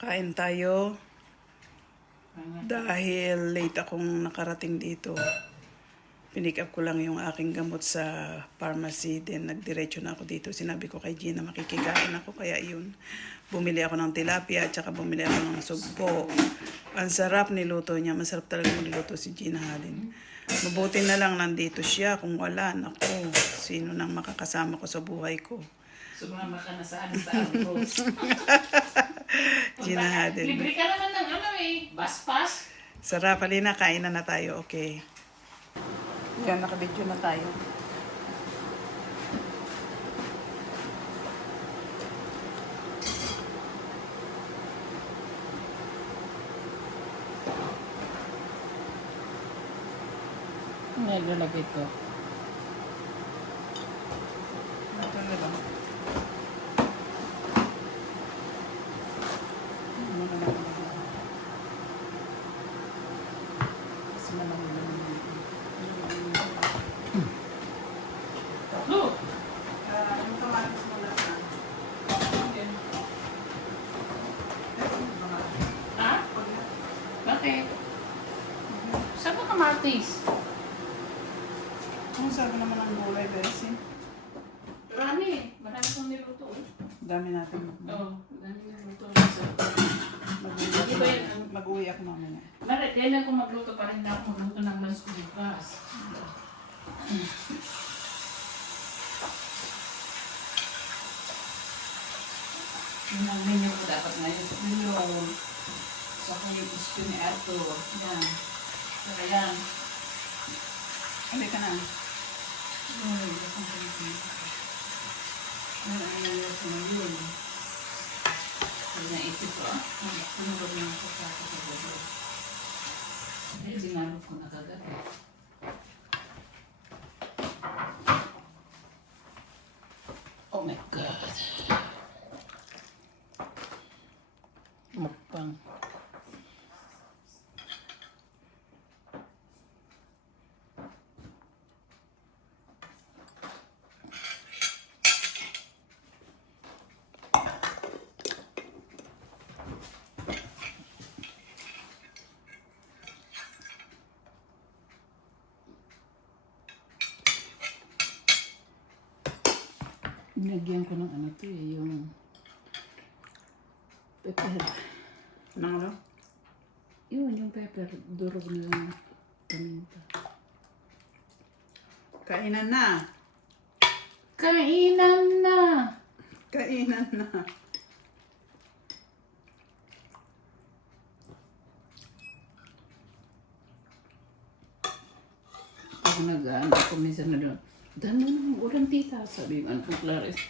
Kain tayo dahil late akong nakarating dito. Pinick up ko lang yung aking gamot sa pharmacy. Then nagdiretso na ako dito. Sinabi ko kay Gina makikikain ako. Kaya yun, bumili ako ng tilapia at saka bumili ako ng sugpo. Ang sarap niluto niya. Masarap talaga magluto si Gina Halin. Mabuti na lang nandito siya. Kung wala, naku, sino nang makakasama ko sa buhay ko. Sumama ka na sa arroz. Gina Halin. Libre ka naman ng baspas. Sarap, halina, kain na tayo. Okay. Yan, nakabidyo na tayo. Naglalagay ko. Ito na lang. Look! Yung kamatis mo lang na. Ha? Bakit? Saan ba kamatis? Ano sabi naman ang gulay, Bessie? Marami. Marami kong niluto. Dami natin. Oo. Marami niluto. Mag-uwi ako mamaya. Mara, kailan ko magluto pa rin ako magluto ng manso bukas. Yun ang menu ko dapat ngayon. Menu. Saka yung gusto ni Arthur. Yan. Saka yan. Halika na. Ay, akong palitin. Yan ang nangyayos ko ngayon. Pag naisip ko, tunurog na ako sa ako sa babo. Ay, sinarap ko na kagad. Oh my God. Mukbang. Nilagyan ko ng ano to yung pepper. Nang ano? Yung pepper, durog na lang paminta. Kainan na. Kainan na! Kainan na. Ako nag-ano ako minsan na doon. Dami ng ulan tita, sabi yung anak ko Clarice.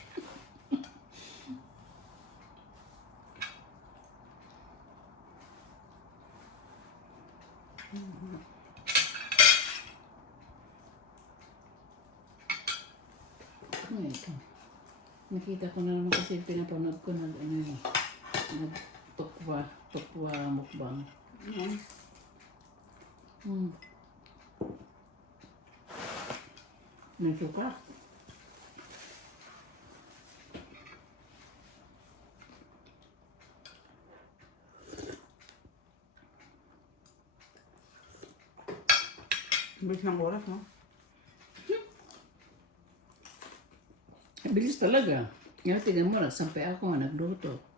Ano ito? Nakita ko na naman kasi pinapanood ko ng ano yun. Tukwa mukbang. May suka. Bilis ng oras, no? Bilis talaga. Ngayon, tignan mo, nagsampay ako nga nagluto.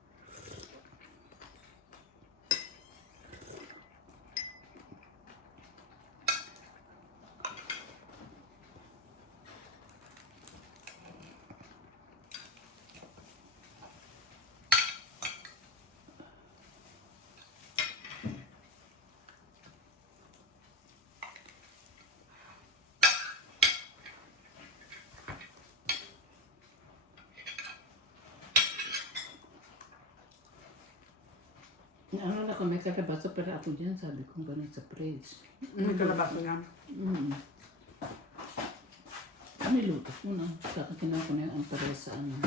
Ano na kung may kalabaso para ako dyan, sabi ko ganun sa fridge. May kalabaso yan. Niluto ko na. Saka kinuha ko na yung ampara sa ano.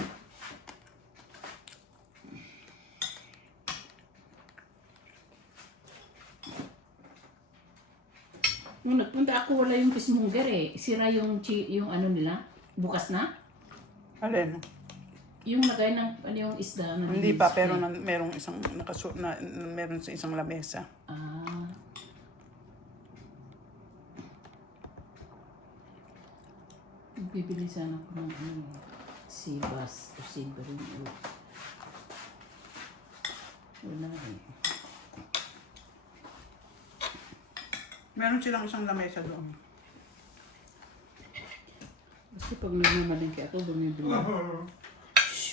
Nung nagpunta ako, wala yung fishmonger eh. Sira yung ano nila. Bukas na. Alin? Yung lagay ng ano yung isda na Hindi pa, pero merong isang meron sa isang lamesa. Ah. Bibili sana ko ng ano, sibas o sibarin o wala eh. Meron silang isang lamesa doon. Kasi pag nagmamalingki ako, bumibili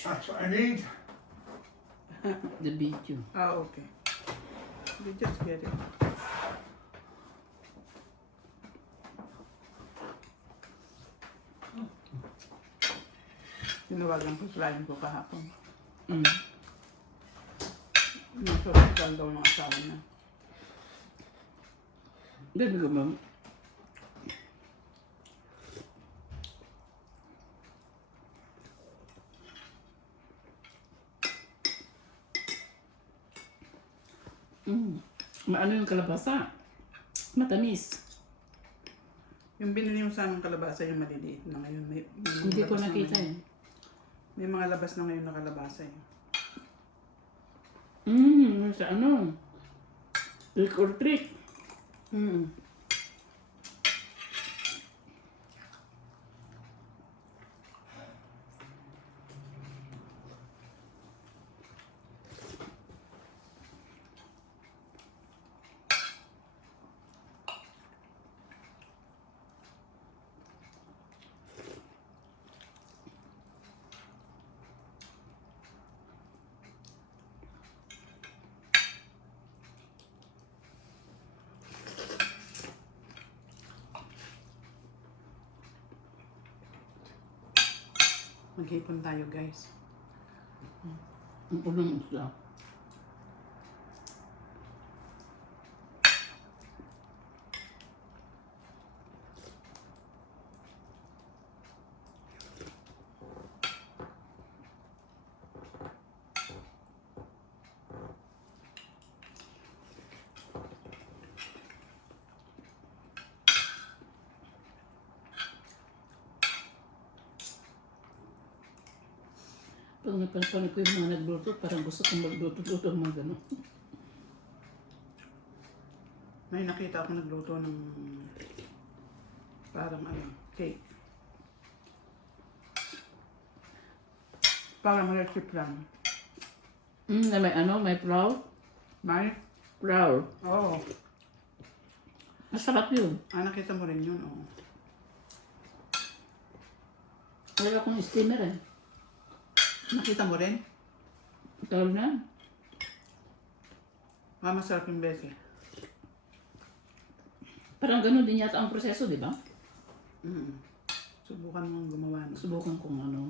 That's what I need. the video. Ah, okay. You just get it. Tinawagan ko client ko kahapon. Mm. Nasa hospital daw ng asawa niya. Gabi ko ma'am. Maano yung kalabasa? Matamis. Yung binili mo sa aming kalabasa yung maliliit na ngayon. May mga Hindi ko labas na nakita ngayon. eh. May mga labas na ngayon na kalabasa eh. Sa ano? Trick or treat. Hmm. Maghipon tayo guys. Ang unang isla. Pag napansin ko yung mga nagluto, parang gusto kong magluto-luto ng mga gano'n. May nakita ako nagluto ng parang ano, cake. Parang recipe lang. Na may ano, may flour. May? Flour. Oo. Masarap yun. Ah, nakita mo rin yun, oo. Wala akong steamer eh. Nakita mo rin? Tawag na. Masarap yung bese. Parang gano'n din yata ang proseso, di ba? Subukan mong gumawa na. Subukan kong ano.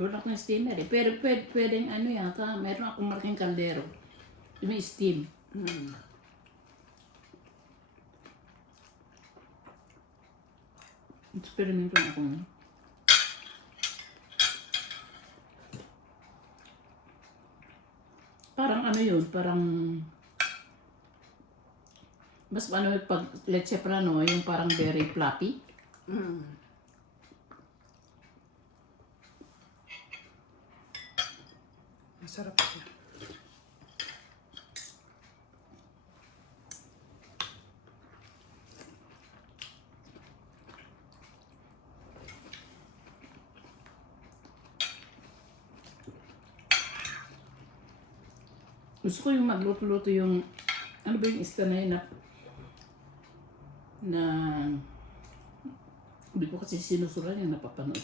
Wala akong steamer eh. Pero pwedeng ano yata, meron akong malaking kaldero. Yung may steam. Experiment lang ako. Parang ano yun, parang mas ano pag leche plano, yung parang very fluffy. Masarap siya. Gusto ko yung magluto-luto yung, ano ba yung isda na yun na hindi ko kasi sinusulan yung napapanood.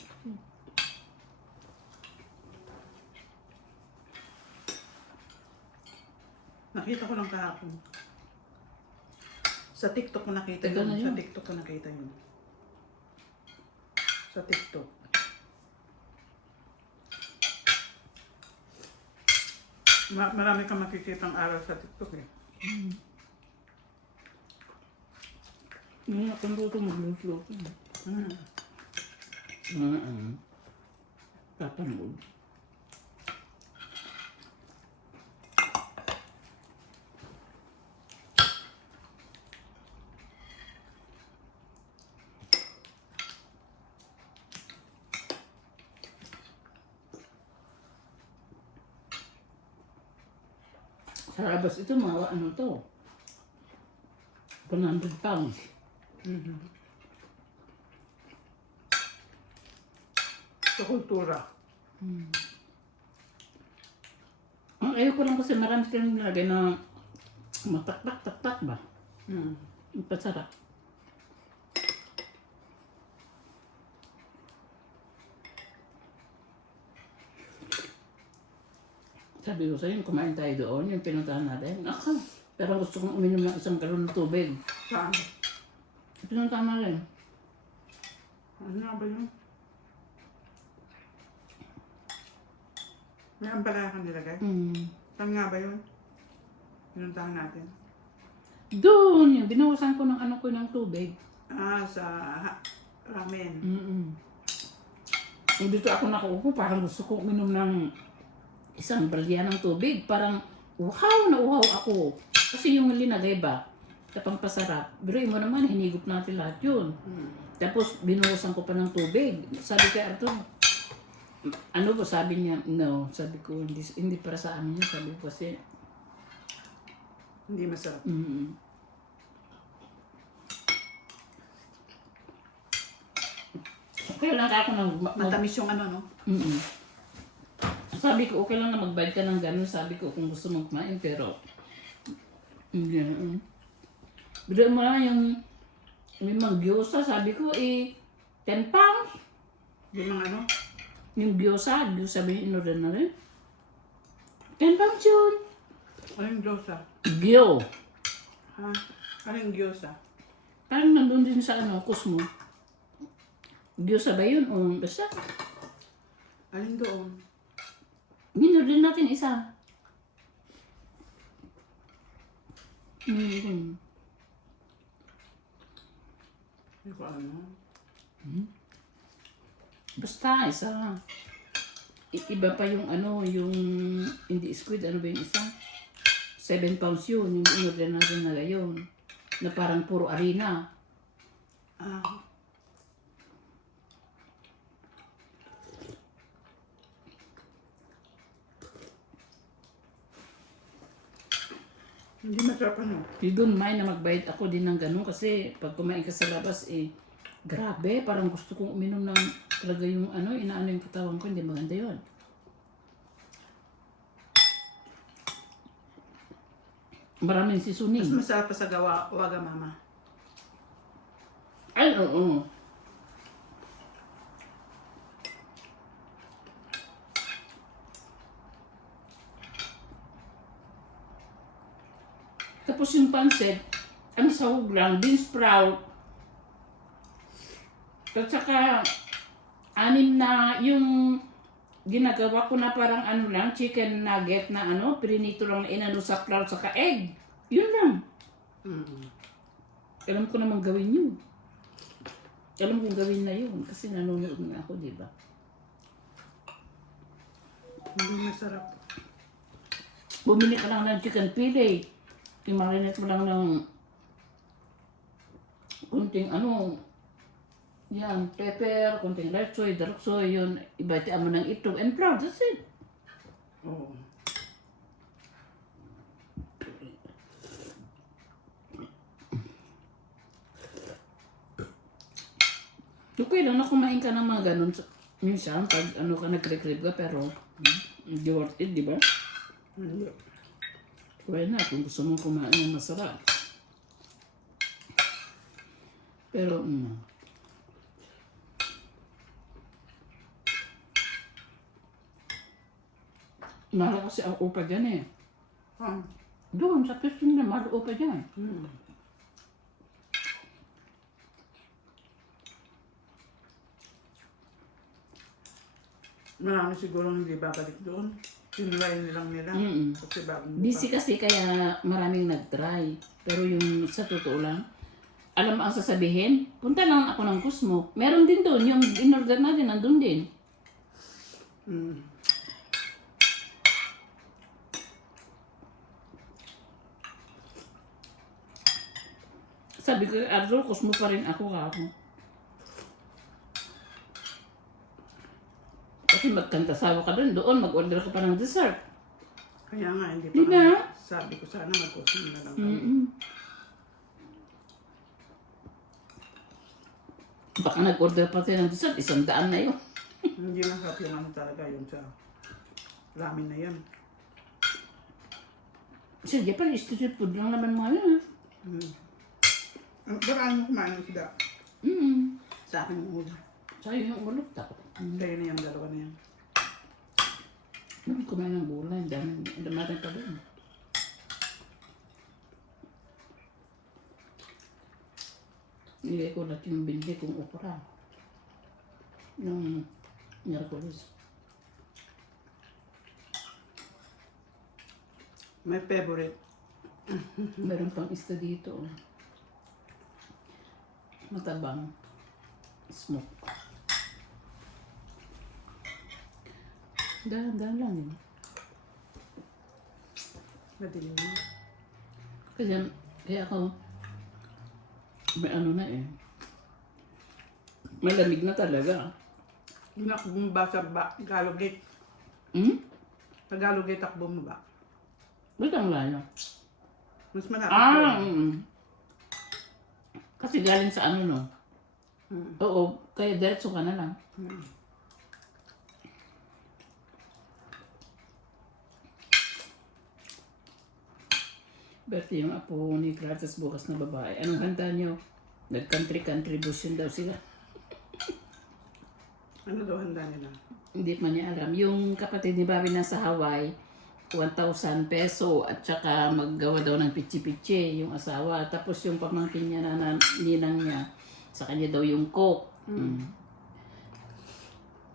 Nakita ko lang kahapon. Sa TikTok ko nakita Tagal yun. na Sa yun. TikTok ko nakita yun. Sa TikTok. Marami kang makikitang aral sa TikTok eh. Yung nakanluto magluto. Papanood. Sa labas ito, mga ano to. 100 pounds. Sa kultura. Ang ayoko lang kasi marami silang nilagay na mataktak-taktak ba? Ang pasarap. Sabi ko sa'yo, kumain tayo doon, yung pinuntahan natin. Ako, pero gusto kong uminom ng isang galon ng tubig. Saan? Pinuntahan natin. Ano nga ba yun? May ampalaya kang nilagay? Saan nga ba yun? Pinuntahan natin. Doon, yung binawasan ko ng ano ko ng tubig. Sa ramen. Dito ako nakaupo, parang gusto ko uminom ng isang balya ng tubig. Parang uhaw na uhaw ako. Kasi yung linagay ba, kapang pasarap. Pero mo naman, hinigop natin lahat yun. Tapos binuhusan ko pa ng tubig. Sabi kay Arthur, ano ba sabi niya? No, sabi ko, hindi para sa amin yun. Sabi ko kasi, Hindi masarap. okay lang ako ng... Matamis yung ano, no? Sabi ko, okay lang na magbayad ka ng gano'n. Sabi ko, kung gusto mong kumain, pero... Hindi na. Bilang mo lang yung... May mga gyosa, sabi ko, 10 pounds. Yung mga ano? Yung gyosa ba yung in-order na rin? 10 pounds yun. Ano yung gyoza? Gyo. Ha? Ano yung gyoza? Parang nandun din sa ano, Cosmo. Gyosa ba yun? O basta. Alin doon? In-order natin isa. Hindi ko alam. Basta, isa. Iba pa yung ano, yung hindi squid, ano ba yung isa? 7 pounds yun, yung in-order natin na gayon. Na parang puro arena. Hindi masarap ano? You don't mind na magbayad ako din ng ganun kasi pag kumain ka sa labas grabe, parang gusto kong uminom ng talaga yung ano, inaano yung katawan ko, hindi maganda yun. Maraming seasoning. Mas masarap pa sa waga mama. Ay, oo. Tapos yung pancit, ang sahog lang, bean sprout. At saka, 6 na yung ginagawa ko na parang ano lang, chicken nugget na ano, prinito lang na inano sa flour saka egg. Yun lang. Alam ko namang gawin yun. Alam kong gawin na yun kasi nanonood na ako, di ba? Hindi masarap. Bumili ka lang ng chicken fillet. I-marinate mo lang ng kunting ano, yan, pepper, kunting red soy, dark soy, yun. Ibatian mo ng itlog and flour, that's it. Oo. Okay lang na kumain ka ng mga ganun. Minsan, pag ano ka, nag-crib ka, pero hindi worth it, di ba? Hindi. Kaya na, kung gusto mong kumain ng masarap. Pero, mahal kasi ang upa dyan eh. Doon, sa piston na mahal upa dyan. Marami siguro hindi babalik doon. Tinry nilang nila. Kasi bagong Busy kasi kaya maraming nag-try. Pero yung sa totoo lang, alam mo ang sasabihin, punta lang ako ng Cosmo. Meron din doon, yung in-order natin, nandun din. Sabi ko, Arlo, Cosmo pa rin ako ako. Kasi magkantasawa ka doon, mag-order ka pa ng dessert. Kaya nga, hindi pa Di ba? kami Sabi ko sana mag-cooking na lang kami. Mm-mm. Baka nag-order pa tayo ng dessert, 100 na yun. Hindi masarap yung ano talaga yun sa ramen na yan. Sige pa, street food lang naman mga yun. Baka ano kumain ng sida? Sa akin yung ulo. Sa'yo yung ulot ako. Kayo na yung dalawa na yan. Kumain ng gulay, dami natin pa doon. Nilagay ko lahat yung binili kong okra. Yung Miyerkules. My favorite. Meron pang isa dito. Oh. Matabang. Smoke. Dahan-dahan lang yun. Madilim na. Kaya ako, may ano na eh. Malamig na talaga. Hindi ako bumaba sa Tagalog Gate. Tagalog Gate ako bumaba. Ba't ang layo? Mas malapit Ah! yun. Kasi galing sa ano no? Oo, kaya diretso ka na lang. Berti yung apo ni Kratos bukas na babae. Anong handa niyo? Nag-country busin daw sila. Ano daw handa nila? Hindi pa niya alam. Yung kapatid ni Bobby nasa Hawaii, 1,000 peso at saka maggawa daw ng pichi-pichi yung asawa. Tapos yung pamangkin niya na ninang niya, sa kanya daw yung coke.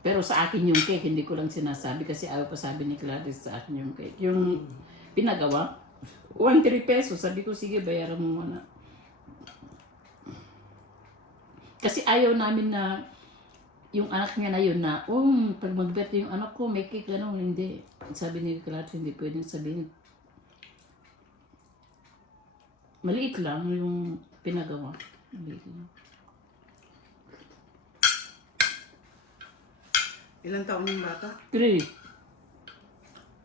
Pero sa akin yung cake, hindi ko lang sinasabi kasi ayaw pa sabi ni Gladys sa akin yung cake. Yung pinagawa, 1,300 pesos. Sabi ko, sige, bayaran mo muna. Kasi ayaw namin na yung anak niya na yun na, pag mag-birthday yung anak ko, may cake, gano'n. Hindi. Sabi ni Gladys, hindi pwedeng sabihin. Maliit lang yung pinagawa. Maliit lang. Ilang taon yung bata? 3.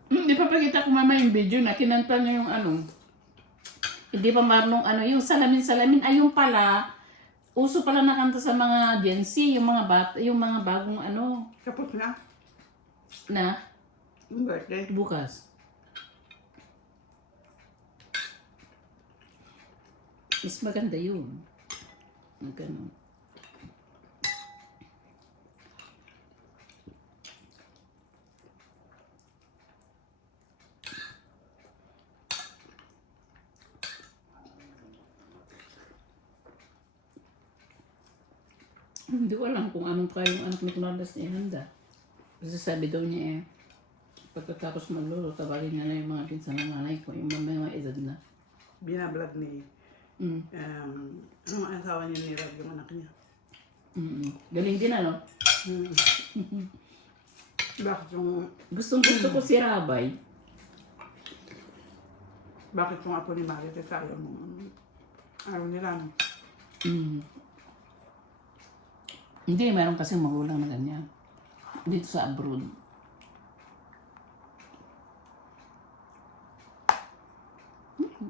Hindi pa pakita ko mama yung video na kinanta niya yung ano. Hindi pa marunong ano, yung salamin-salamin. Ay, yung pala, uso pala na kanta sa mga Gen Z, yung mga bata, yung mga bagong ano, Kapot na? na Yung birthday? bukas. Mas maganda yun. Ganun. Hindi ko alam kung anong kayong anak ni Kunalas ni Handa. Kasi sabi daw niya pagkatapos maglolo, tawagin niya na yung mga pinsan ng nanay ko, yung mga edad na. Binablog ni... anong asawa niya ni Rob, yung anak niya? Galing din ano? Bakit yung... Gusto ko si Rabay. Bakit yung apo ni Marites ayaw mo? Ayaw nila, no? Hindi, meron kasing magulang na ganyan. Dito sa abroad.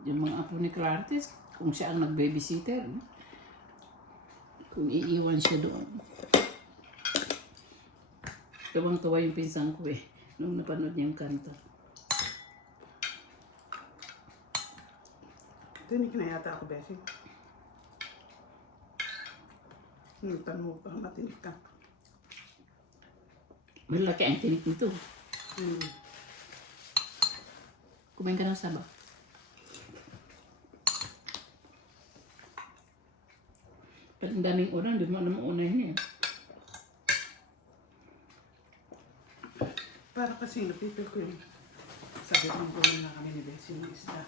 Yung mga apo ni Clartis, kung siya ang nag-babysitter, kung iiwan siya doon. Tuwang-tuwa yung pinsan ko nung napanood niya yung kanta. Tinig na yata ako, Bessie. Tanong ko, matinig ka. Malaki ang tinik nito. Kumain ka ng saba. Pag ang daming ulan, di mo naman unahin Para kasi napipil ko yung sabi ng kunin na kami ni Bessie ng isda.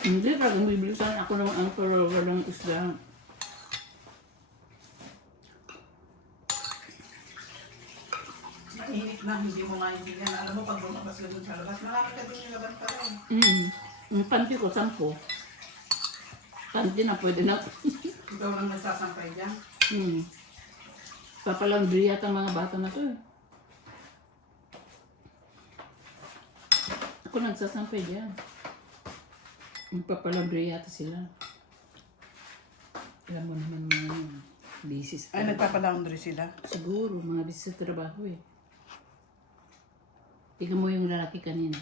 Hindi, pag bibilisan ako ng ang pero walang isda. Mainit na, hindi mo maintindihan. Alam mo, pag lumabas ka dun sa labas, marami ka din yung labas pa rin. Yung panty ko, 10. Panty na, pwede na. Ikaw lang nagsasampay dyan. Papalandri yata ang mga bata na to Ako nagsasampay dyan. Magpapalaundry yata sila. Alam mo naman mga busy sa Ay, nagpapalaundry sila. Siguro, mga busy sa trabaho eh. Tingnan mo yung lalaki kanina.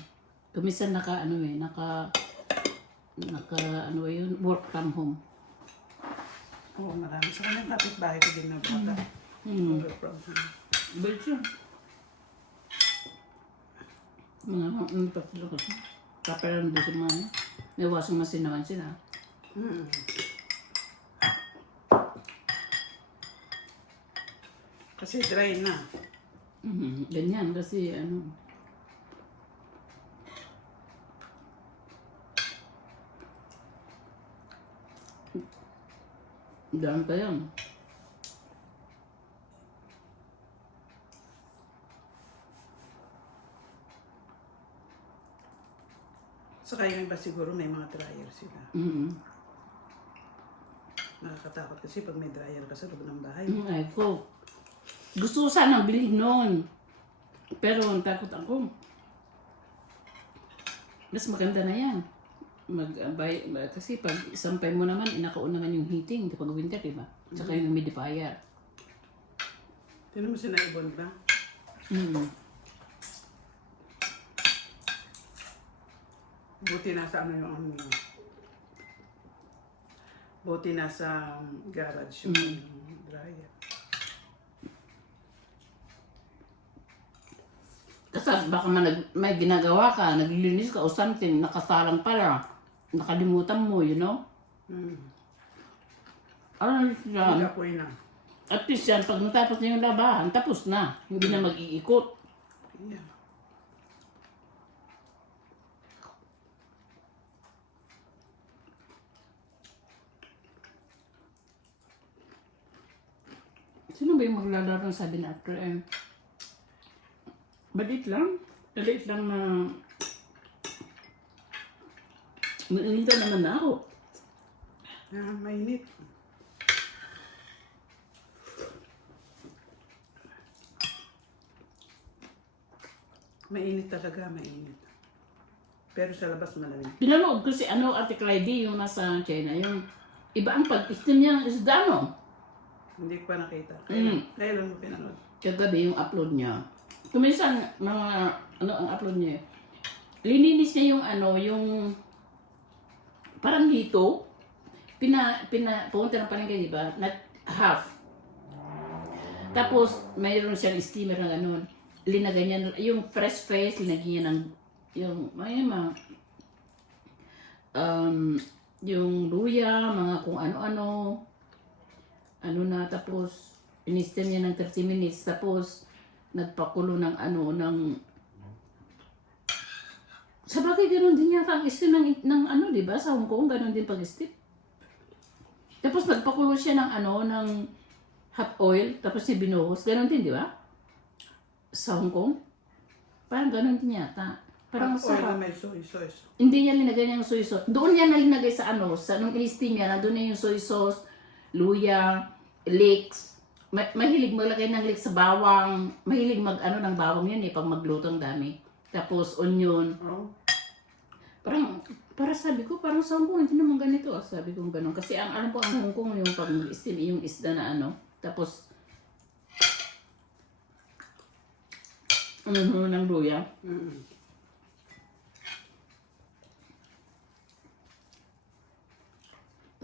Kumisan naka ano yun, work from home. Oo, marami. Sa kanyang kapitbahay ko din nagpata. Work from home. Balik siya. Mga ano pa sila kasi. Kapalan doon sa mga may washing machine naman sila. Kasi dry na. Ganyan kasi ano. Daan pa yan. Saka yung iba siguro may mga dryer sila. Nakakatakot kasi pag may dryer ka sa loob ng bahay. Ay ko. Gusto ko sanang bilhin noon. Pero takot ako. Mas maganda na yan. Kasi pag sampay mo naman, inakaon naman yung heating kapag winter, diba? Tsaka yung humidifier. Tinan mo si Naibon ba? Buti nasa ano yung buti nasa garage yung dryer. Kasi baka may ginagawa ka, naglilinis ka o something, nakasalang pala. Nakalimutan mo, you know? Ano yan? Kapoy na. At least yan, pag natapos na yung labahan, tapos na. Hindi na mag-iikot. Yeah. Sino ba yung maglalaro sabi na after Maliit lang. Maliit lang na Naiinita naman na ako. Mainit. Mainit talaga, mainit. Pero sa labas malamig. Pinanood ko si Ate Clyde, yung nasa China, yung iba ang pag-istim niya ng isda, no? Hindi ko pa nakita. Kailan mo pinanood? Kagabi yung upload niya. Kuminsan, mga, ang upload niya. Lininis niya yung yung parang hito. Pumunta ng palengke, di ba? Not half. Tapos, mayroon siyang steamer ng ganun. Linagay niya, yung fresh face, linagay niya ng, yung luya, mga kung ano-ano. Tapos, in-steam niya ng 30 minutes. Tapos, nagpakulo ng sa bagay, gano'n din yata ang steam ng di ba? Sa Hong Kong, gano'n din pag-steam. Tapos, nagpakulo siya ng hot oil, tapos binuhos. Gano'n din, di ba? Sa Hong Kong. Parang gano'n din yata. Parang masarap. Oil na may soy sauce. Hindi niya linagay niya yung soy sauce. Doon niya nalinagay sa nung in-steam niya, nandun na yung soy sauce, luya, leeks. Mahilig maglagay ng leeks sa bawang. Mahilig ng bawang yan pag magluto ang dami. Tapos onion. Oh. Para sabi ko, parang sa Hong Kong, hindi naman ganito. Sabi ko gano'n. Kasi alam ko ang Hong Kong yung pag mag-steam, yung isda na Tapos, ng luya.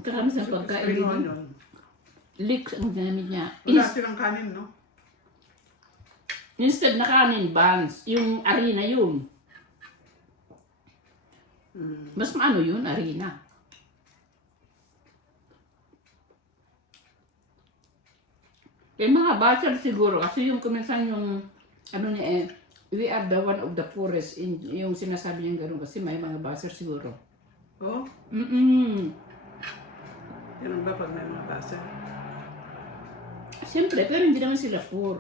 Karami sa pagkain Spring din. onion. Leeks ang ginamit niya. Wala silang kanin, no? Instead na kanin, buns. Yung harina yun. Mas maano yun, harina. Yung mga bachelor siguro, kasi yung kuminsan yung, we are the one of the poorest, yung sinasabi niya gano'n, kasi may mga bachelor siguro. Oh? Yan ba pag may mga basa? Siyempre, pero hindi naman sila poor.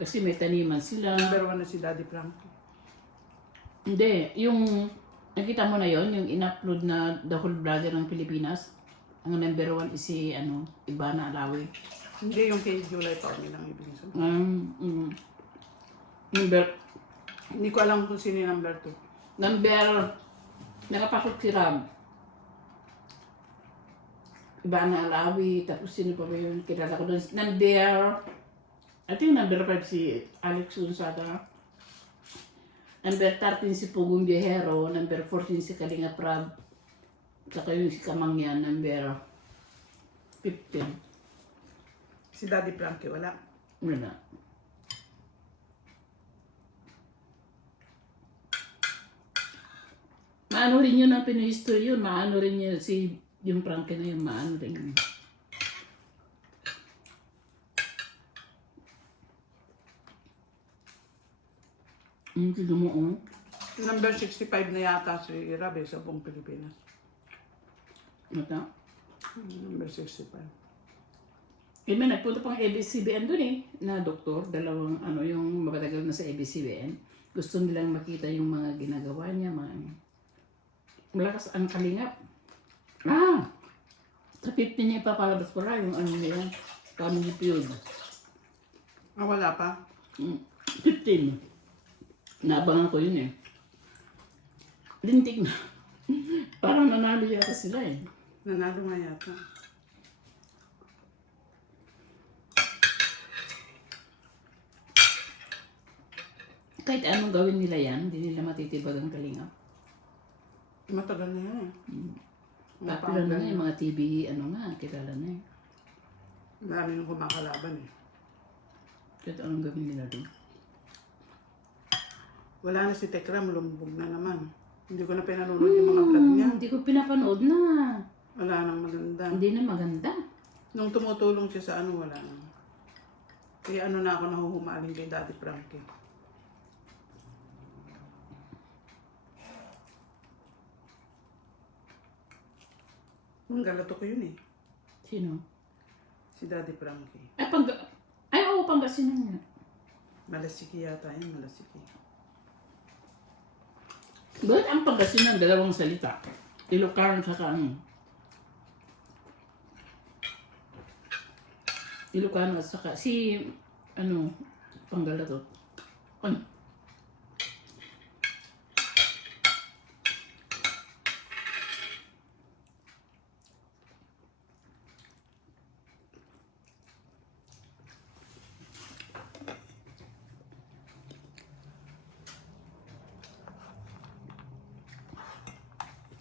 Kasi may taniman sila. Number 1 na si Daddy Frankie. Hindi, yung nakita mo na yon, yung in-upload na The Whole Vlogger ng Pilipinas. Ang number 1 is si Ivana Alawi. Hindi yung kay July Parmy lang ibig sabihin. Hindi ko alam kung sino yung number 2. Nakapasok si Ram. Iba na Alawi, tapos sino pa ba yun? Kilala ko doon. I think number 5 si Alex Gonzaga. Number 13 si Pugong Biyahero. Number 14 si Kalinga Prab. Saka yung si Kamangyan, number 15. Si Daddy Frankie, wala. Wala. Maano rin yun ang Pinoy history yun. Maano rin yun yung Frankie na yun. Maano rin yun. Hindi mo, oh. Number 65 na yata si Rabe sa buong Pilipinas. Ito. Number 65. May nagpunta pang ABS-CBN doon eh, na doktor, dalawang yung mapatagal na sa ABS-CBN. Gusto nilang makita yung mga ginagawa niya, malakas ang kalingap. Sa 15 niya ipapalabas ko lang yung niya, Family Feud. Wala pa? 15. Naabangan ko yun eh. Lintik na. Parang nanalo yata sila eh. Nanalo nga yata. Kahit anong gawin nila yan, hindi nila matitibag ang kalingap. Matagal na yan eh. Popular na nga yung mga TV, kilala na eh. Marami nung kumakalaban eh. Kahit anong gawin nila doon. Wala na si Tekram, lumbog na naman. Hindi ko na pinanood yung mga vlog niya. Hindi ko pinapanood na. Wala nang maganda. Hindi na maganda. Nung tumutulong siya sa wala nang. Kaya na ako nahuhumaling kay Daddy Frankie. Ang galato ko yun eh. Sino? Si Daddy Frankie. Oo, Pangasinan nga. Malasiki yata yun, Malasiki. Bakit ang Pangasinan, dalawang salita? Ilocano saka Ilocano at saka Panggalatot.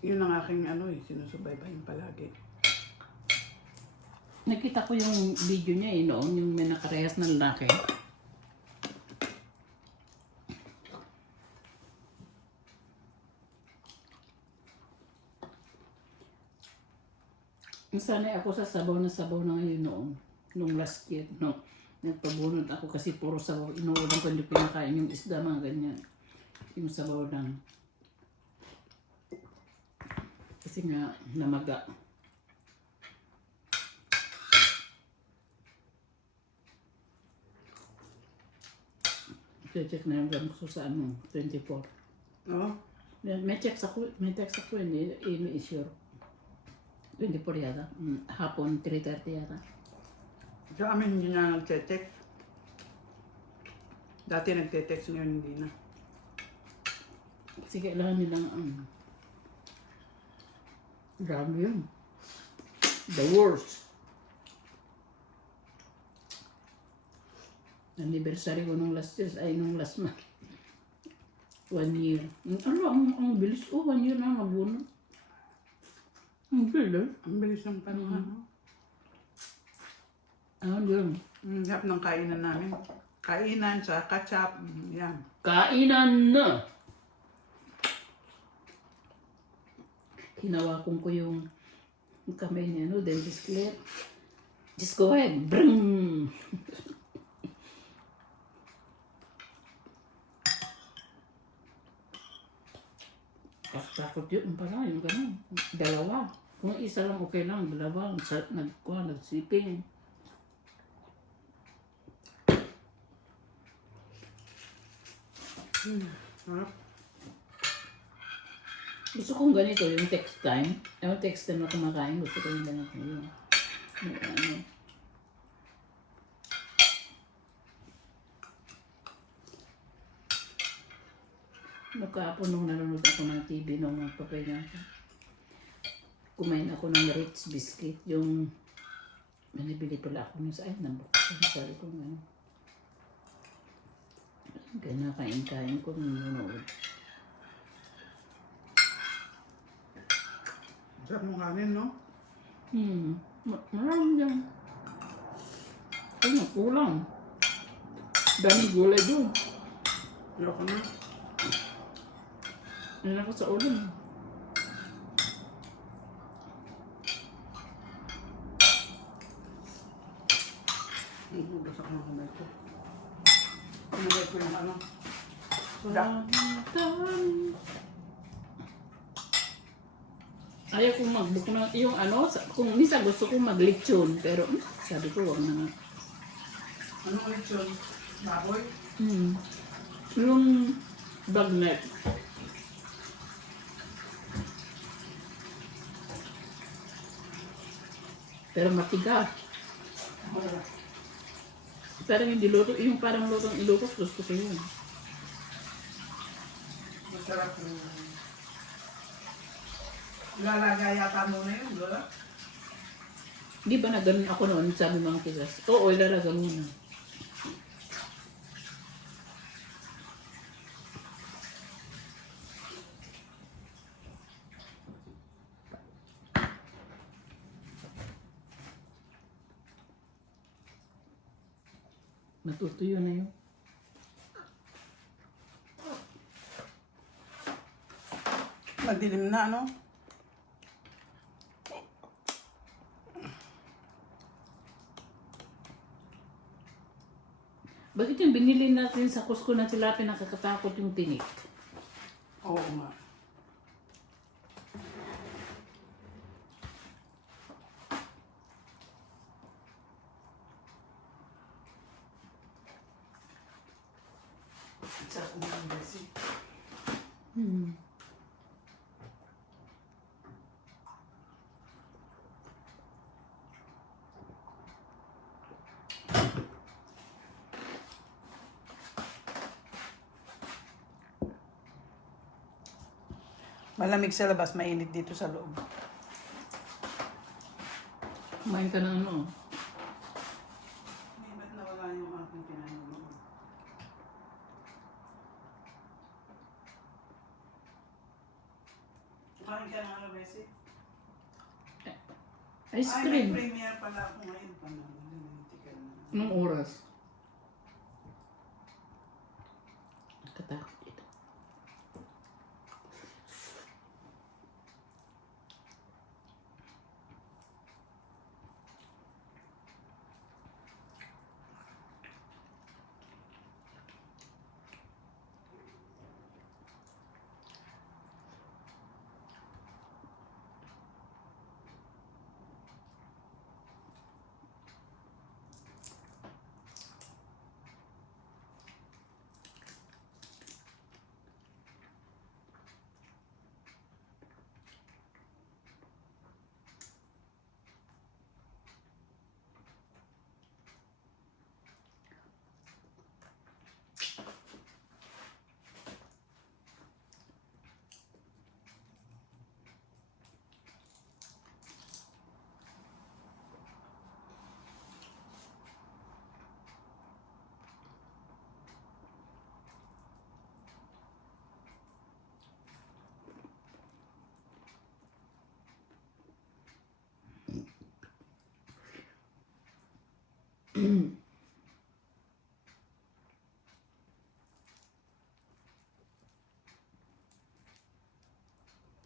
Yun ang aking sinusubaybayin palagi. Nakita ko yung video niya noon, yung may nakarehas na lalaki. Nasanay ako sa sabaw na ngayon noon. Nung last year, no. Nagpabunod ako kasi puro sabaw. Inuulang ko hindi pinakain yung isda, mga ganyan. Yung sabaw lang. Kasi nga, namaga. Check na yung gamit ko sa 24. Oo? May text ako, hindi sure. 24 yata. Hapon, 3:30 yata. Sa amin hindi na nagte-text. Dati nagte-text, ngayon hindi na. Kasi kailangan nilang grabe yun. The worst. Anniversary ko nung last year, nung last month. 1 year. Ang bilis. 1 year na mabuno. Ang bilis. Ang bilis ng panahon. Yun. Hap ng kainan namin. Kainan sa ketchup. Yan. Kainan na! Hinawakon ko yung kamay niya, dentist clear. Just go ahead. Brrrm! Takot yun pala, yung gano'n. Dalawa. Kung isa lang, okay lang. Dalawa, nagsiping. Harap. Gusto kong ganito, yung text time. Yung text time na kumakain, gusto ko yung ganito. Yung Nakapon nung nanonood ako ng TV nung magpapahinga ako. Kumain ako ng Ritz biscuit. Yung manibili pala ako yung sa ay nabuksan. Sabi ko ano. Kaya nakain-kain ko nung nanonood. Sarap mong kanin, no? Marami dyan. Ay, kulang. Daming gulay doon. Ayoko na. Yan ako sa ulam. Nagugas ako ng kamay ko. Kamay ko yung ano. Ayaw kong mag-book na yung ano, kung minsan gusto kong mag-lechon, pero sabi ko wag na nga. Ano ulit yun? Baboy? Yung bagnet. Pero matigas. Wala. Parang yung diluto, yung parang lutong ilocos, gusto ko yun. Masarap yung... Lalaga yata mo na yun, wala? Di ba na ganun ako noon, sabi mga tigas? Oo, ilalaga muna. Natutuyo na yun. Madilim na, ano? Bakit yung binili natin sa Costco na tilapia nakakatakot yung tinik? Oo nga. Sarap ng besi. Malamig sa labas, mainit dito sa loob. Kumain ka ng ano? Ba't nawala yung aking pinanonood? Kumain ka ng ano, Bessie? Ice Ay, may cream. premiere pala ako ngayon. Anong oras? Nakatakot ito.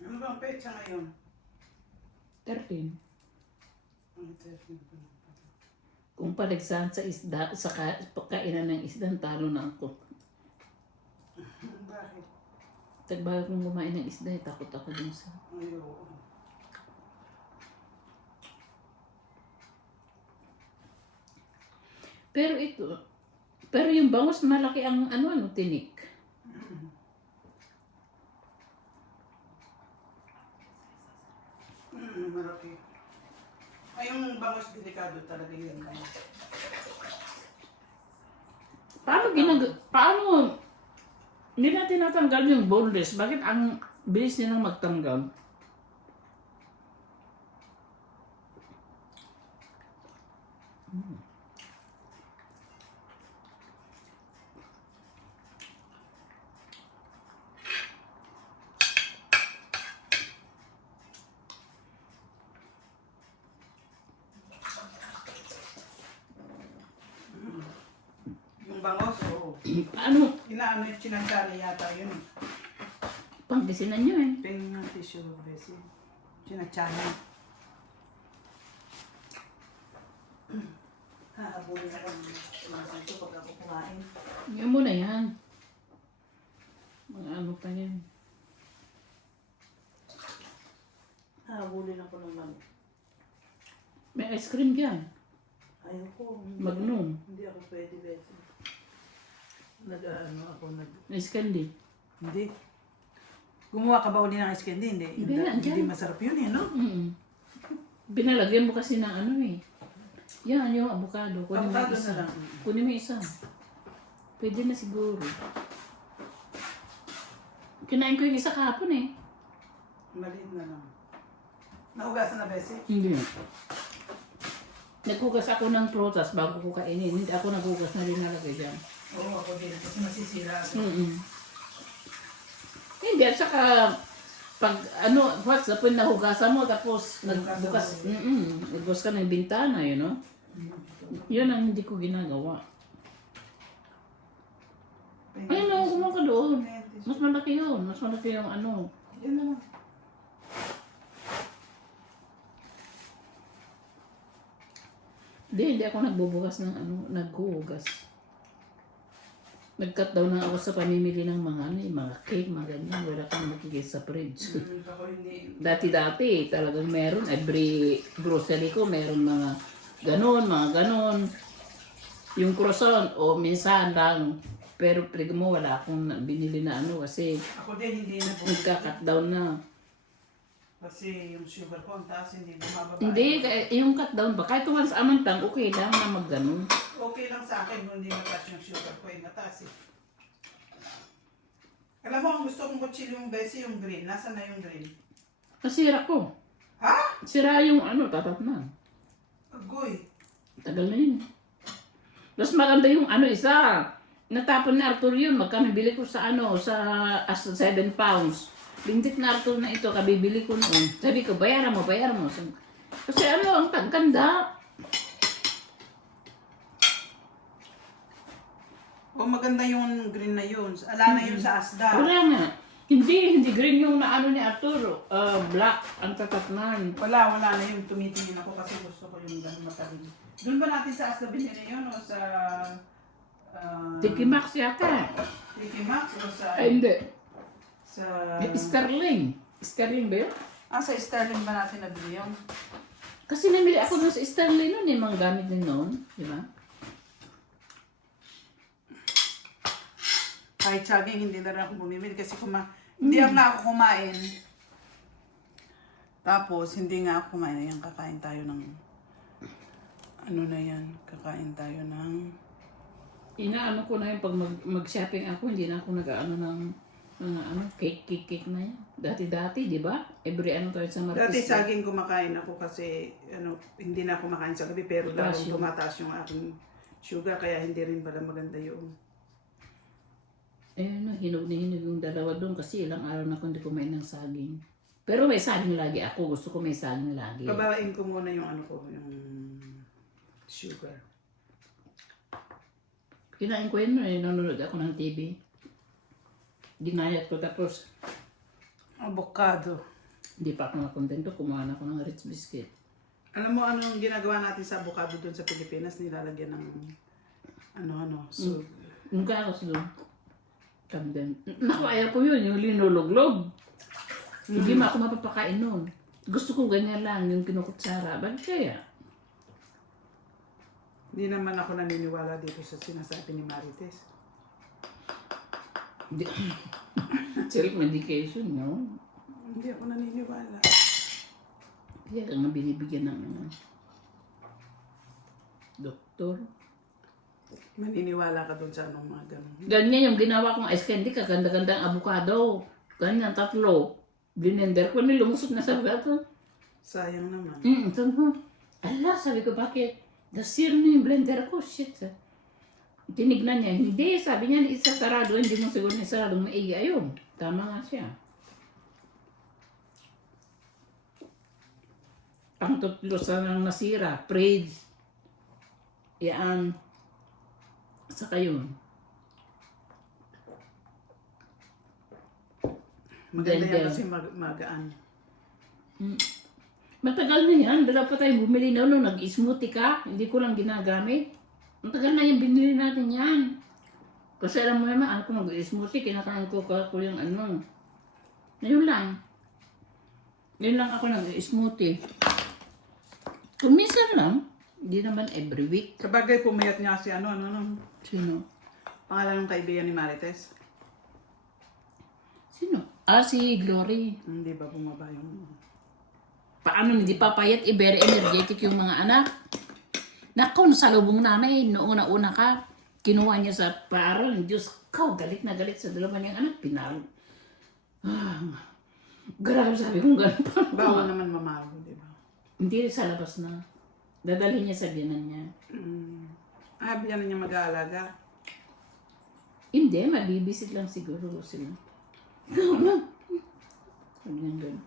Ano ba ang petsa ngayon? 13. Ang 13 pa lang pala. Kung paligsahan sa isda, sa kainan ng isda, talo na ako. Bakit? Tagbago kong kumain ng isda, takot ako dun sa... Ay, oo. Pero yung bangus malaki ang ano, tinik. Malaki. Ay, yung bangos delikado talaga yun. Paano Hindi natin natanggal yung boneless. Bakit ang bilis nilang magtanggal? Yung bangos, oo. Ano? Inaano yung chinachani yata yun. Pangkisinan nyo eh. Tingnan yung tissue, Bessie. Chinachani. Hahabulin ako ng sumasan ito pag ako kumain. Yan mo na yan. Mga ano pa yan. Hahabulin ako ng manok. May ice cream dyan. Ayoko. Magnum. Hindi ako pwede, Bessie. Nag-ano ako, Ice candy. Hindi. Gumawa ka ba uli ng ice candy? Hindi. Hindi, Hindi masarap yun eh, no? Binalagyan mo kasi ng ano eh. Yan, yung avocado. Kunin mo Avocado isa. na lang. Kunin mo isa. Pwede na siguro. Kinain ko yung isa kahapon eh. Maliit na lang. Nahugasan na, Bessie? Hindi. Naghugas ako ng prutas bago ko kainin. Hindi ako naghugas na rin nalagay dyan. Oo, ako din. Kasi masisira ako. Hindi, at saka pag ano, what's the point, nahugasan mo tapos nagbukas, nagbukas ka ng bintana, you know? Yun ang hindi ko ginagawa. Ayun o, kumuha ka doon. Mas malaki yun. Mas malaki yung ano. Yan na lang. Hindi ako nagbubukas ng ano, naghuhugas. Nag-cut down na ako sa pamimili ng mga ano, mga cake, mga ganyan. Wala kang makikita sa fridge. Ako hindi. Dati-dati, talagang meron. Every grocery ko, meron mga ganon. Yung croissant, o minsan lang. Pero pwede mo, wala akong binili na ano kasi Ako din, hindi na po. nagka-cut down na. Kasi yung sugar ko ang taas, hindi bumababa. Hindi, yung cut down ba? Kahit once a month lang, okay lang na mag-ganon. Okay lang sa akin kung hindi mataas yung sugar ko, eh, mataas eh. Alam mo, ang gusto kong kutsilyo yung Bessie, yung green. Nasaan na yung green? Nasira ko. Ha? Sira yung ano, tapat na. Agoy. Tagal na yun. Mas maganda yung ano isa. Natapon na Arthur yun. Magkano bili ko sa ano, sa 7 pounds. Bintik na Arthur na ito, kabibili ko noon. Sabi ko, bayaran mo. Kasi ano, ang ganda. O maganda yung green na yun. Ala na yun sa Asda. Wala nga. Hindi green yung naano ni Arturo. Black ang tatatnan. Wala na yun. Tumitingin ako kasi gusto ko yung gano'n matalim. Doon ba natin sa Asda binili yun o sa... Tiki Max yata. Tiki Max o sa... Ay, hindi. Sa... Sterling. Sterling ba yun? Sa Sterling ba natin nabili yun? Kasi namili ako nun sa Sterling nun, yung mga gamit din noon. Di ba? Kahit saging, hindi na rin ako bumibili kasi hindi nga ako kumain. Tapos, hindi nga ako kumain. Ayan, kakain tayo ng... Ano na yan? Kakain tayo ng... Inaano ko na yun, pag mag-shopping ako, hindi na ako nag-ano ng mga cake na yan. Dati-dati, di ba? Every ano tayo sa Marquis. Dati saging kumakain ako kasi hindi na ako makain sa gabi pero lalong Potassium. tumataas yung aking sugar kaya hindi rin pala maganda yung... Hinog yung dalawa doon kasi ilang araw na ako hindi kumain ng saging. Pero may saging lagi ako. Gusto ko may saging lagi. Babawain ko muna yung yung sugar. Kinain ko yun, nanonood ako ng TV. Dinayat ko tapos Avocado. hindi pa ako nakontento. Kumuha na ako ng Ritz Biscuit. Alam mo anong ginagawa natin sa avocado doon sa Pilipinas? Nilalagyan ng so Mukha ako doon. Camden. Naku, ayaw ko yun. Yung linuluglog. Hindi mo ako mapapakain nun. Gusto ko ganyan lang, yung kinukutsara. Bakit kaya? hindi naman ako naniniwala dito sa sinasabi ni Marites. Self-medication, no? Hindi ako naniniwala. Kaya ka nga binibigyan ng doktor. Maniniwala ka dun sa anong mga ganun. Ganyan yung ginawa kong ice candy, kaganda-gandang avocado. Ganyan, 3. Blender ko, nilumusot na sa gato. Sayang naman. Sabi ko, ala, sabi ko, bakit? Nasir na yung blender ko, shit. Tinignan niya, hindi, sabi niya, isasarado, hindi mo siguro isarado, maigi. Ayun, tama nga siya. Ang tutlo sa nang nasira, praise. Yan. Saka yun. Maganda Blender. yan kasi magaan. Matagal na yan. Dala pa tayo bumili na nung nag-smoothie ka. Hindi ko lang ginagamit. Matagal na yung binili natin yan. Kasi alam mo naman, ako mag-smoothie, kinakain ko yung ano. Ngayon lang. Ngayon lang ako nag-smoothie. Kumisan lang. Hindi naman every week. Kabagay pumayat niya si ano. Sino? Pangalan ng kaibigan ni Marites. Sino? Ah, si Glory. Hindi ba bumaba yung... Paano hindi papayat, very energetic yung mga anak. Naku, sa lubong namin, noong una ka, kinuha niya sa parang, Diyos ko, galit na galit sa dalawa niyang anak, pinalo. Grabe, sabi kong gano'n pa. Bawal naman mamago, di ba? Hindi sa labas na. Dadalhin niya sa biyanan niya. Biyan niya mag-aalaga. Hindi, mabibisit lang siguro sila. Gano'n. Sabi niya gano'n.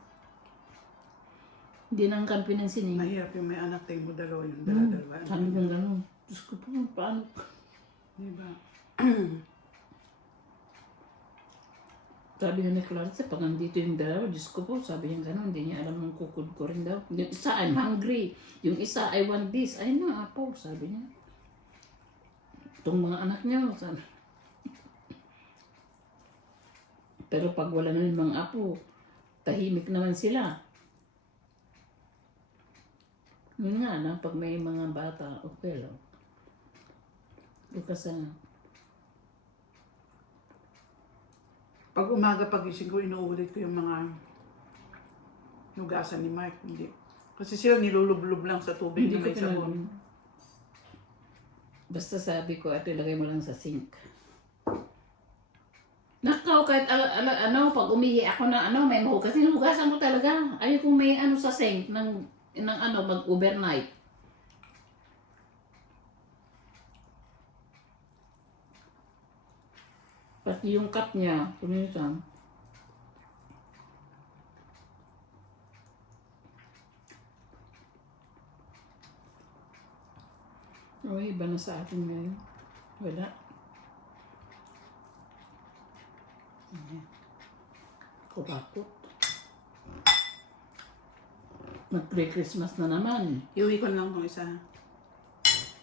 Hindi nang kampi ng sining. Mahirap yung may anak, tingin mo dalawa yung dala-dalawa. Sabi niya gano'n. Diyos ko po, paano? Di ba? Sabi niya ni Clarissa, pag nandito yung dalawa, Diyos ko po, sabi niya gano'n, hindi niya alam ang kukod ko rin daw. Yung isa, I'm hungry. Yung isa, I want this. Ay na, apo, sabi niya. Itong mga anak niya, sabi. Pero pag wala na yung mga apo, tahimik naman sila. Yun nga na, pag may mga bata, okay lang. Kasi Pag umaga pagising ko, inuulit ko yung mga nugasan ni Mark. Hindi. Kasi sila nilulublob lang sa tubig hindi na ko may sabon. pinag- Basta sabi ko, ito ilagay mo lang sa sink. Nakaw, kahit pag umihi ako na may mahugas, hinugasan ko talaga. Ayaw kong may sa sink ng mag-overnight. Pati yung cup niya, kuminsan. Oh, iba na sa atin ngayon. Wala. Kubakot. Mag-pre-Christmas na naman. Iuwi ko lang ng isa.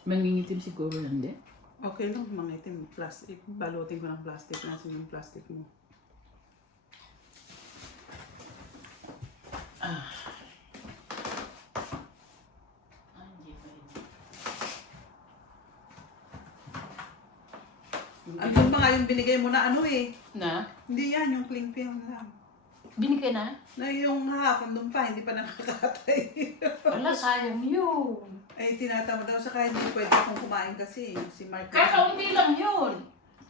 Mangingitim siguro lang din. Okay lang, mangitim. Plastic. Balutin ko ng plastic. Nasaan yung plastic mo? Andun pa nga yung binigay mo na ano eh. Na? Hindi yan, yung cling film lang. Binigay na? Na yung hapon doon pa, hindi pa nakakatay. Wala, sayang yun. Ay, tinatama daw sa kaya hindi pwede akong kumain kasi. Si Mark. Kakaunti lang yun.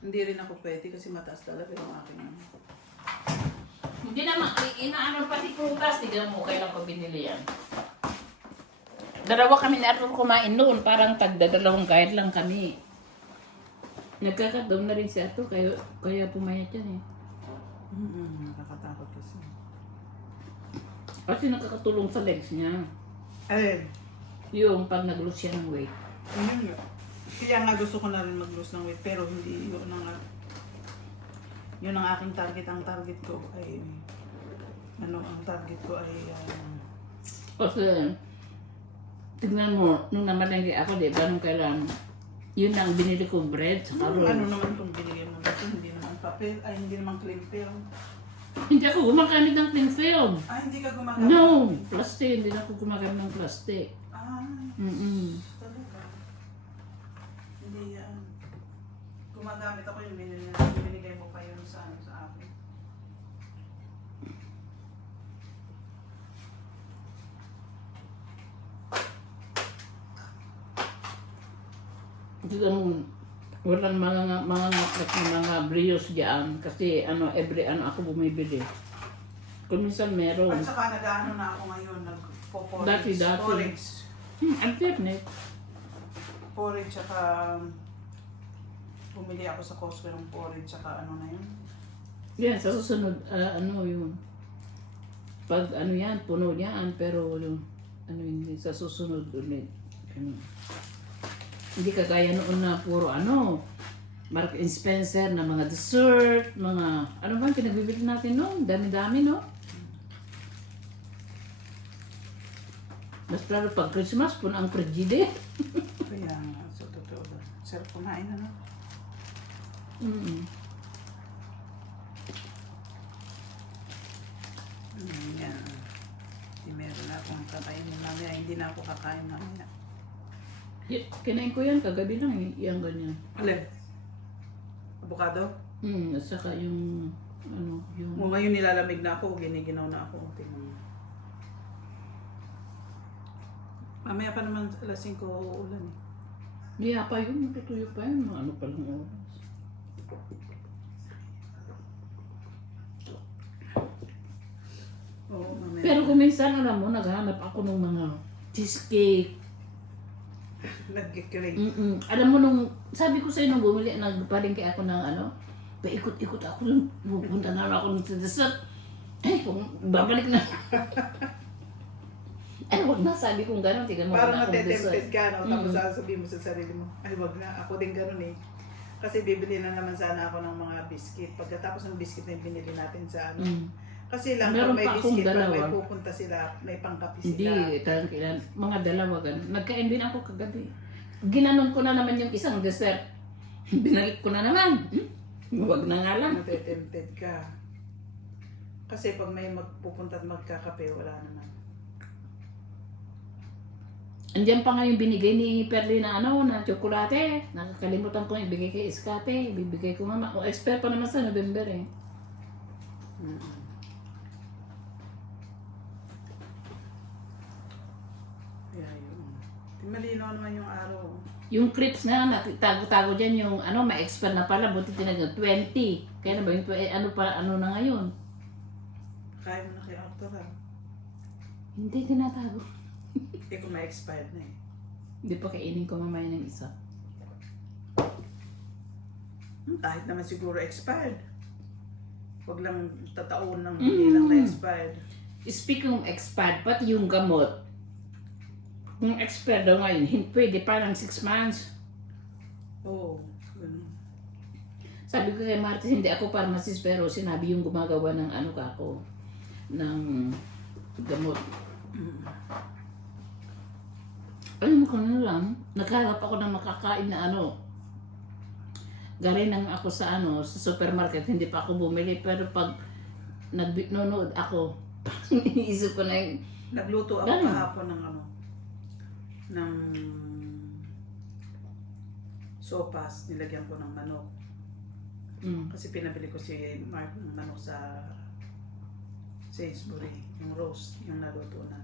Hindi rin ako pwede kasi mataas talaga yung aking ano. Hindi naman, inaano pati prutas, tignan mo, kailan ko binili yan. Dalawa kami na Arthur kumain noon, parang tagdadalawang kahit lang kami. Nagkakadom na rin si Arthur, kaya pumayat yan eh. Nakakatakot kasi. Kasi nakakatulong sa legs niya. Ayun. Yung pag nag-lose siya ng weight. Yun nga. Kaya nga gusto ko na rin mag-lose ng weight pero hindi yun ang yun ang aking target. Ang target ko ay ang target ko ay Kasi, tignan mo, nung namalengke ako, di ba, nung kailan, yun ang binili kong bread, saka rolls. ano naman itong binigyan mo dito, hindi naman papel, ay hindi naman cling film. Hindi ako gumagamit ng cling film. Ay, hindi ka gumagamit. No, plastic. Hindi na ako gumagamit ng plastic. Talaga. Hindi yan. Gumagamit ako yung binigay mo pa yun sa akin. Tignan mo, Walang mga ngatlak na mga brios diyan kasi every ako bumibili. Kung minsan meron. At saka nag-ano na ako ngayon, nagpo-porridge. Dati. Porridge. Alternate. Porridge, tsaka bumili ako sa Costco ng porridge, tsaka ano na yun. Yan, sa susunod, yun. Pag yan, puno yan, pero yung, hindi, sa susunod ulit. Hindi kagaya noon na puro Mark and Spencer na mga dessert, mga, ano ba, pinagbibili natin noon? Dami-dami, no? Mas lalo pag Christmas, puno ang frigide. Kaya nga, so totoo ba. Sarap kumain, ano? Yan. Hindi meron na akong kakainin mamaya. Hindi na ako kakain mamaya. Kinain ko yan, kagabi lang yung ganyan. Alin? Avocado? At saka yung, yung... O ngayon nilalamig na ako, giniginaw na ako. Tingnan mo. Mamaya pa naman alas 5 uulan eh. Niya pa yun, natutuyo pa yun, mga ano pa lang oras. Oo, mamaya. Pero kung minsan, alam mo, naghahanap ako ng mga cheesecake. Nag-crave. Alam mo nung, sabi ko sa'yo nung bumili, nagpalingki ako ng paikot-ikot ako dun, pupunta na ako ng dessert. Kung babalik na. Wag na, sabi kong gano'n, tignan mo Parang na akong dessert. natetempted ka, no? Tapos sasabihin mo sa sarili mo, ay wag na, ako din ganun eh. Kasi bibili na naman sana ako ng mga biscuit. Pagkatapos ng biscuit na yung binili natin sa Kasi lang Meron pag may pa akong biscuit, pag may dalawa. pupunta sila, may pangkapi Hindi, sila. talagang kailan, mga dalawa ganun. Nagkain din ako kagabi. Ginanon ko na naman yung isang dessert. Binalik ko na naman. Wag na nga lang. Natetempted ka. Kasi pag may magpupunta at magkakape, wala naman. Andiyan pa nga yung binigay ni Perly na na tsokolate. Nakakalimutan ko yung ibigay kay Iskate. Bibigay ko mama. O, expert pa naman sa November eh. Kaya yun. Malinaw naman yung araw. Yung crips nga, tago-tago dyan yung ma-expert na pala. Buti tinagyan 20. Kaya na ba yung ano na ngayon? Kaya mo na kay Arthur ha. Hindi tinatago. Eh kung may expired na eh. Hindi pa kainin ko mamaya ng isa. Kahit naman siguro expired. Huwag lang tataon ng hindi lang na expired. Speaking of expired, pati yung gamot, kung expired daw ngayon, pwede parang 6 months. Oo, ganun. Sabi ko kay Martis, hindi ako pharmacist pero sinabi yung gumagawa ng ako, ng gamot. Alam mo kung ano lang, nagharap ako ng makakain na galing lang ako sa sa supermarket, hindi pa ako bumili pero pag nanonood ako, iniisip ko na yung Nagluto ako Ganun. kahapon ng sopas, nilagyan ko ng manok. Kasi pinabili ko si Mark ng manok sa Sainsbury, yung roast, yung naluto na.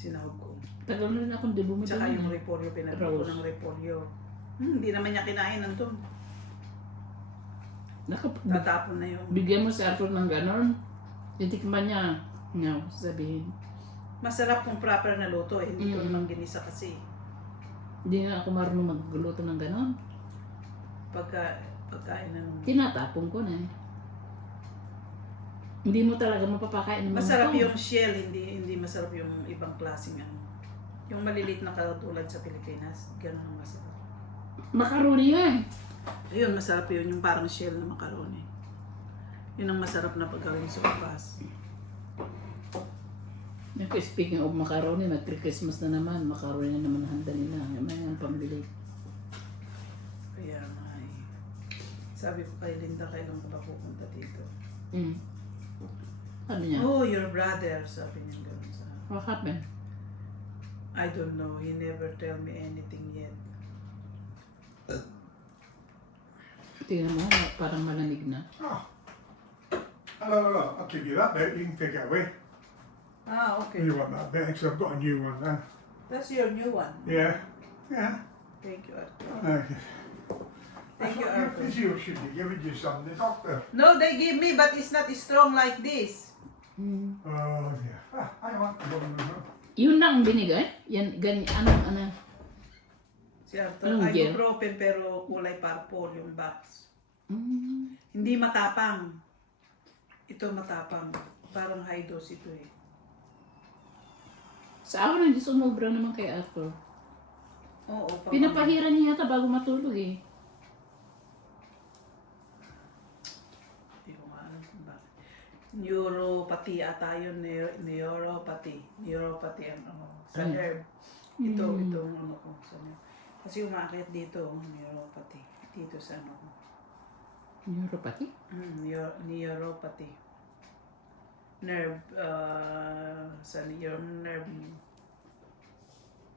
Sinahog ko. tagal na rin akong di bumili. Tsaka yung repolyo, pinabili ko Roast. ng repolyo. Hindi naman niya kinain nandun. Tatapon na yun. Bigyan mo si Arthur ng ganon, titikman niya. Sabihin. Masarap kung proper na luto. Hindi ko naman ginisa kasi. Hindi nga ako marunong magluto ng ganon. Pagkain na nung... Tinatapon ko na eh. Hindi mo talaga mapapakain ng Masarap mga yung shell, hindi masarap yung ibang klaseng Yung maliliit na katulad sa Pilipinas, gano'n ang masarap. macaroni yan. Ayun, masarap yun, yung parang shell na macaroni. Yun ang masarap na paggawin sa upas. Speaking of macaroni, mag-Christmas na naman. Macaroni na naman handa nila. May ang pambili. Kaya nga eh. Sabi ko kay Linda, kailan ko ba pupunta dito? Ano niya? Oh, your brother, sabi niya gano'n sa... What happened? I don't know, he never tell me anything yet. Tingnan mo, parang malamig na. Oh. Hello, I'll give you that bit. You can take it away. Ah, okay. You want that bit because I've got a new one then. That's your new one. Yeah. Yeah. Thank you, Arthur. Okay. Thank you, Your Arthur. physio should be giving you some, the doctor. No, they give me, but it's not strong like this. Oh, dear. I want to go now. Yun na ang binigay? Yan, ganyan, ano. Si Arthur, Anong gel? ibuprofen pero kulay purple yung box. Mm. Hindi matapang. Ito matapang. Parang high dose ito eh. Sa akin, hindi sumubra naman kay Arthur. Oo. pag- Pinapahiran niya yata bago matulog eh. Hindi ko nga alam kung bakit. Neuropathy ata yun. Neuropathy. Neuropathy ang ano. Sa Ay. nerve. Itong ano ko. Sa nerve. Kasi umakit dito. Neuropathy. Dito sa ano ko. Neuropathy? Neuropathy. Nerve. Sa yung nerve mo.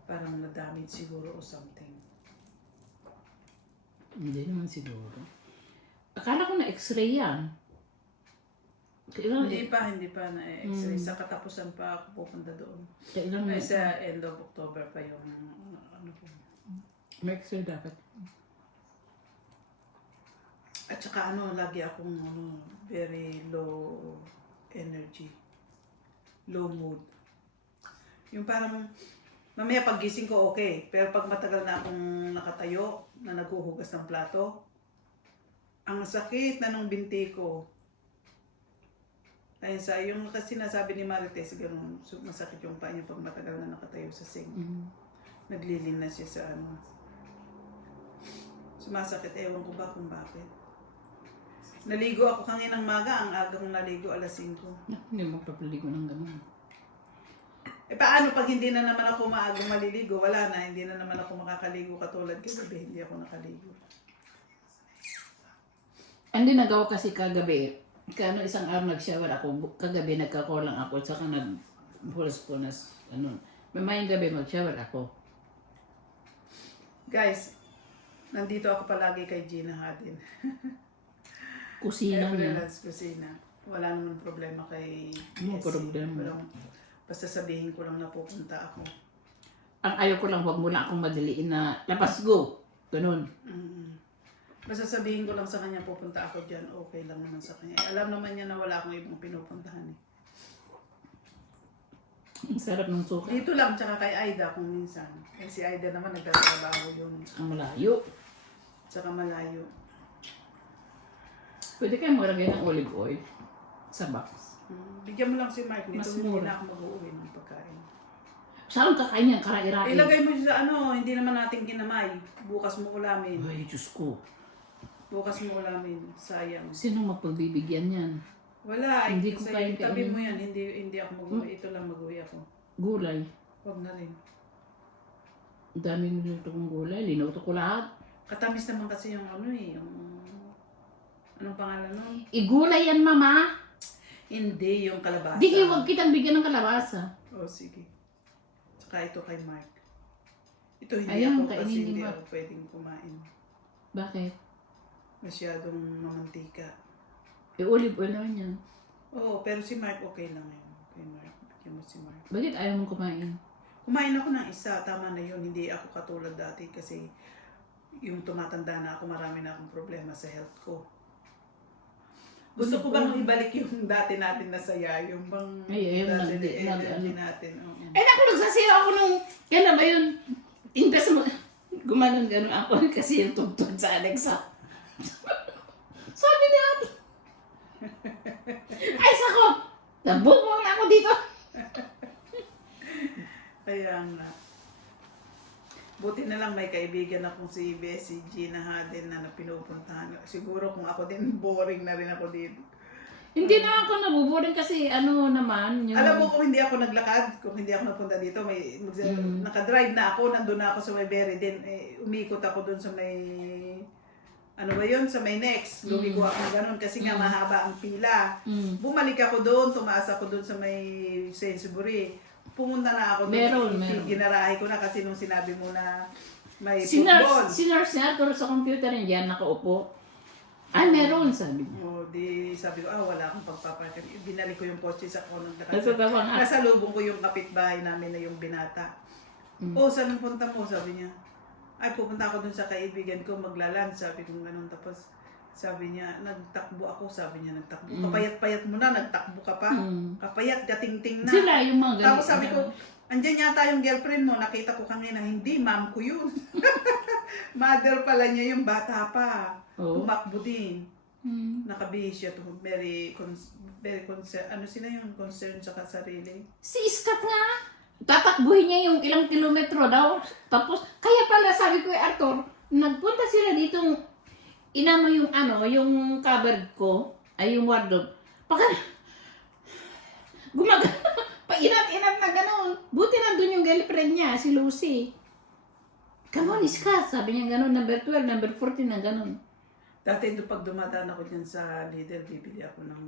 Parang na-damage siguro o something. Hindi naman siguro. Akala ko na x-ray yan. Kailan, Hindi pa na x-ray. Sa katapusan pa ako pupunta doon. kailan Ay, may, sa end of October pa yung ano ko. may x-ray dapat? At saka ano, lagi akong very low energy. Low mood. Yung parang, mamaya paggising ko okay. Pero pag matagal na akong nakatayo, na naghuhugas ng plato, ang sakit na nung binti ko. Ayun sa, yung kasi sinasabi ni Marites, ganun, masakit yung paa niya pag matagal na nakatayo sa sink. Naglilin na siya sa ano. Sumasakit, ewan ko ba kung bakit. Naligo ako kaninang maga, ang agang naligo alas 5. Hindi mo papaligo ng gano'n. Eh paano pag hindi na naman ako maagang maliligo? Wala na, hindi na naman ako makakaligo katulad kagabi, hindi ako nakaligo. Hindi nagawa kasi kagabi. Kano isang araw nag-shower ako. Kagabi nagkakulang ako. Saka nag-hulas ko na ano. Mamayang gabi mag-shower ako. Guys, nandito ako palagi kay Gina Hadin. Kusina niya. Freelance kusina. Wala naman problema kay Ano Essie. problema? Basta sabihin ko lang na pupunta ako. Ang ayaw ko lang, huwag mo na akong madaliin na labas go. Ganun. Basta sabihin ko lang sa kanya pupunta ako dyan, okay lang naman sa kanya. Eh, alam naman niya na wala akong ibang pinupuntahan eh. Ang sarap ng suka. Dito lang, tsaka kay Aida kung minsan. Eh, si Aida naman nagtatrabaho yun. Ang malayo. Tsaka malayo. Pwede kayo maglagay ng olive oil sa box. Bigyan mo lang si Mark nito, Mas hindi mura. na ako mag-uwi ng pagkain. Saan kakain yan? Karai-rai. Ilagay mo siya sa ano, hindi naman natin kinamay. Bukas mo ulamin. Ay, Diyos ko. Bukas mo ulamin. Sayang. Sino mapagbibigyan yan? Wala. Hindi ko Sa'yo, kayang tabi kainin. mo yan. Hindi ako mag-uwi. Ito lang mag-uwi ako. Gulay. Huwag na rin. Ang dami niluto kong gulay. Linuto ko lahat. Katamis naman kasi yung ano eh. Yung... Anong pangalan nun? Igulay yan, mama. Hindi, yung kalabasa. Di kayo huwag kitang bigyan ng kalabasa. Oh, sige. Tsaka ito kay Mark. Ito hindi Ayan, ako kasi kainin ni hindi Mark. ako pwedeng kumain. Bakit? Masyadong mamantika. Olive oil naman yan. Oo, pero si Mark okay lang yun. Kay Mark. Bigyan mo si Mark. Bakit ayaw mong kumain? Kumain ako ng isa, tama na yun. Hindi ako katulad dati kasi yung tumatanda na ako, marami na akong problema sa health ko. Gusto ko bang ibalik yung dati natin na saya, yung bang Ay, ayaw dati nag- na energy nag- natin. Oo. Ay, naku, nagsasayaw ako nung... Kailan ba yun? Imbes mo... Gumanon-ganon ako kasi yung tugtog sa Alexa. Sabi niya, ay, sako! Nabukong na ako dito. Kaya nga. Buti na lang may kaibigan akong si Bessie Gina Hadin na pinupuntahan. Siguro kung ako din, boring na rin ako dito. Hindi na ako nabuboring kasi ano naman. Yung... Alam mo kung hindi ako naglakad, kung hindi ako napunta dito, nakadrive na ako, nandun na ako sa may Berry din. Eh, umikot ako dun sa may, ano ba yun, sa may next. Lumiko ako ganun kasi nga mahaba ang pila. Bumalik ako doon, tumaas ako doon sa may Sainsbury. Pumunta na ako doon. Meron. Ginarahe ko na kasi nung sinabi mo na may football. Sinurse niya, pero sa computer niya, nakaupo. Ah, meron, sabi niya. O, di sabi ko, wala akong pagpaparking. Binalik ko yung poste sa kono. Nagpagawa nga. Nasalubong ko yung kapitbahay namin na yung binata. Oh, saan ang punta mo? Sabi niya. ay pupunta ako dun sa kaibigan ko maglalan. Sabi ko ganun. Tapos sabi niya, nagtakbo ako. Sabi niya, nagtakbo. Kapayat-payat mo na, nagtakbo ka pa. Kapayat, gating-ting na. Sila yung mga ganito. Tapos sabi ko, andyan yata yung girlfriend mo. Nakita ko kanina, hindi, ma'am ko yun. Mother pala niya yung bata pa. Tumakbo din. Nakabihis siya. Very concerned. Ano sila yung concern sa sarili? Si Scott nga, tatakbuhin niya yung ilang kilometro daw. Tapos, kaya pala sabi ko Arthur, nagpunta sila dito, inano yung cupboard ko, ay yung wardrobe. Pagka, painat-inat na gano'n. Buti nandun yung girlfriend niya, si Lucy. Come on, Scott, sabi niya gano'n, number 12, number 14 na gano'n. Dati pag dumadaan ako dyan sa Lidl, bibili ako ng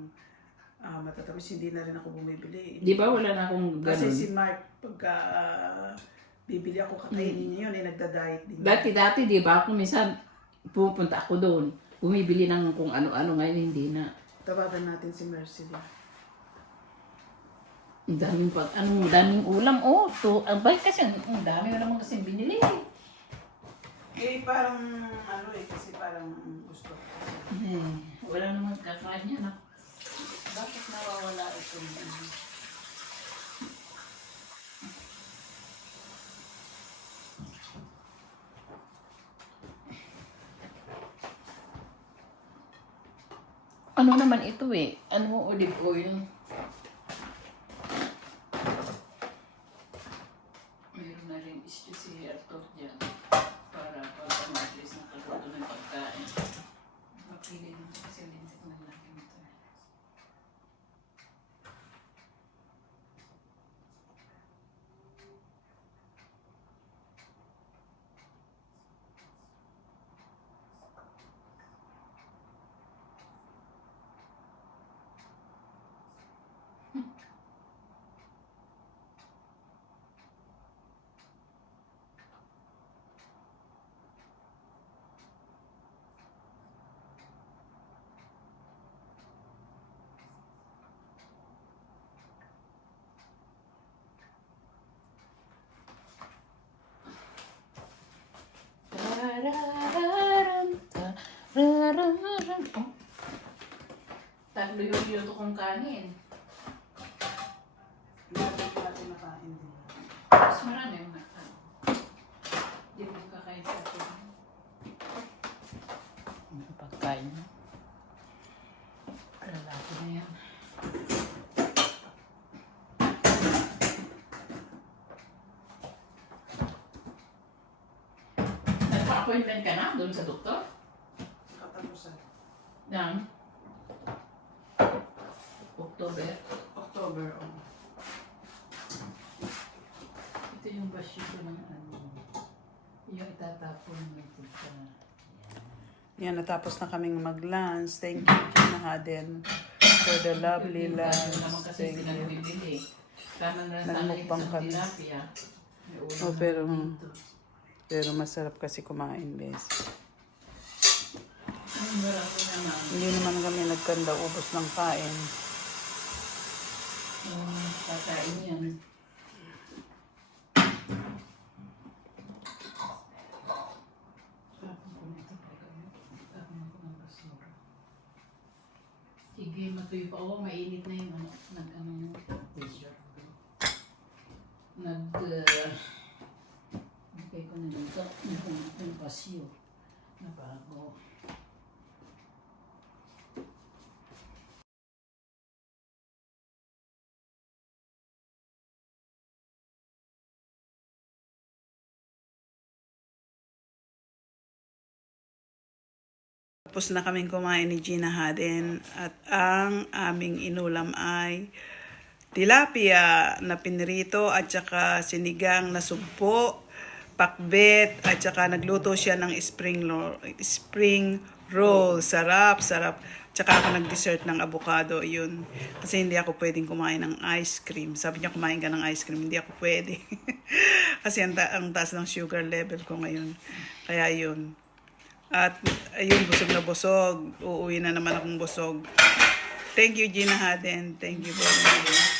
matatamis. Hindi na rin ako bumibili. Di ba wala na akong Kasi gano'n? si Mark, pagka bibili ako, kakainin niya yun, nagda-diet din. Dati, di ba, kung minsan pupunta ako doon, bumibili ng kung ano-ano, ngayon hindi na. Tawagan natin si Mercy. Ang daming ulam, ang bait kasi, ang dami mo naman kasi binili. Parang, kasi parang gusto ko. Wala naman kakain niya na. Bakit nawawala ito? Ano naman ito olive oil. Meron na rin issue si Arthur dyan. Para pag at least nakagato ng pagkain. Mapili naman kasi linsik na laki nito. Tatlo yung luto kong kanin. Bakit natin nakain din? Mas marami yung nakain. Hindi mo kakain sa atin. Ano pagkain mo? Lalaki na yan. Nagpa-appointment ka na doon sa doktor? Katapusan. Ng October. October, Ito yung basyo ko ng yung itatapon mo ito sa... Yan, natapos na kaming mag-lunch. Thank you, Gina Haden, for the lovely lunch. Naman kasi Thank you. pinagbibili. Tama na sana yung Nagmukbang isang kami. tilapia. May ulam Oh, na dito. pero masarap kasi kumain, bes. Marami naman. Hindi naman kami nagkanda, ubos ng kain. Kakain yan. Sige, matuyo pa. Oo, mainit na yun. T-shirt. Okay ko na dito. Yung pasyo. Na bago. Tapos na kaming kumain ni Gina Haden at ang aming inulam ay tilapia na pinirito at saka sinigang na sugpo, pakbet at saka nagluto siya ng spring roll. Sarap, sarap. Tsaka ako nag-dessert ng avocado, yun. Kasi hindi ako pwedeng kumain ng ice cream. Sabi niya kumain ka ng ice cream, hindi ako pwede. Kasi ang taas ng sugar level ko ngayon. Kaya yun. At ayun, busog na busog. Uuwi na naman akong busog. Thank you, Gina Haden. Thank you very much.